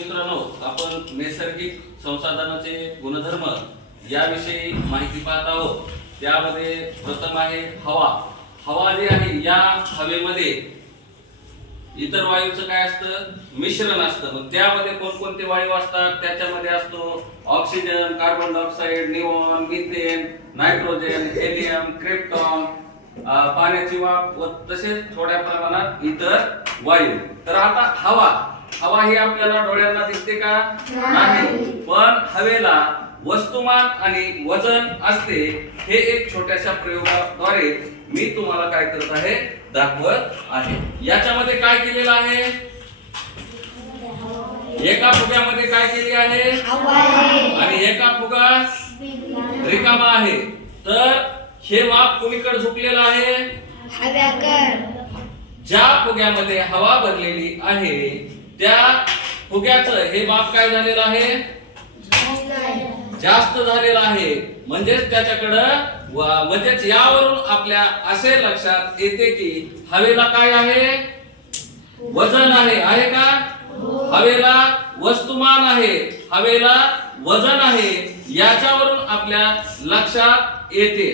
मित्रांनो आपण नैसर्गिक संसाधनाचे गुणधर्म याविषयी माहिती पाहत आहोत. त्यामध्ये प्रथम आहे हवा. हवा जी आहे या हवेमध्ये इतर वायूचं काय असतं? मिश्रण असतं. मग त्यामध्ये कोणकोणते वायू असतात? त्याच्यामध्ये असतो oxygen carbon dioxide neon methane nitrogen helium krypton पाण्याची वाफ व तसेच थोड्या प्रमाणात इतर वायू. तर आता हवा. हवा ही आपल्याला डोळ्यांना दिसते का? नाही. पण हवेला वस्तुमान आणि वजन असते हे एक छोट्याशा प्रयोगाद्वारे मी तुम्हाला काय करत आहे दाखवत आहे. याच्यामध्ये काय केलेलं आहे? एका फुग्यामध्ये काय केली आहे? आणि एका फुगा रिकामा आहे. तर हे माप कुणीकडे झुकलेलं आहे? ज्या फुग्यामध्ये हवा भरलेली आहे त्या फुग्याचं हे माप काय झालेलं आहे? जास्त झालेलं आहे. म्हणजेच त्याच्याकडं म्हणजेच यावरून आपल्या असे लक्षात येते की हवेला काय आहे? वजन आहे. आहे का? हवेला वस्तुमान आहे. हवेला वजन आहे. याच्यावरून आपल्या लक्षात येते.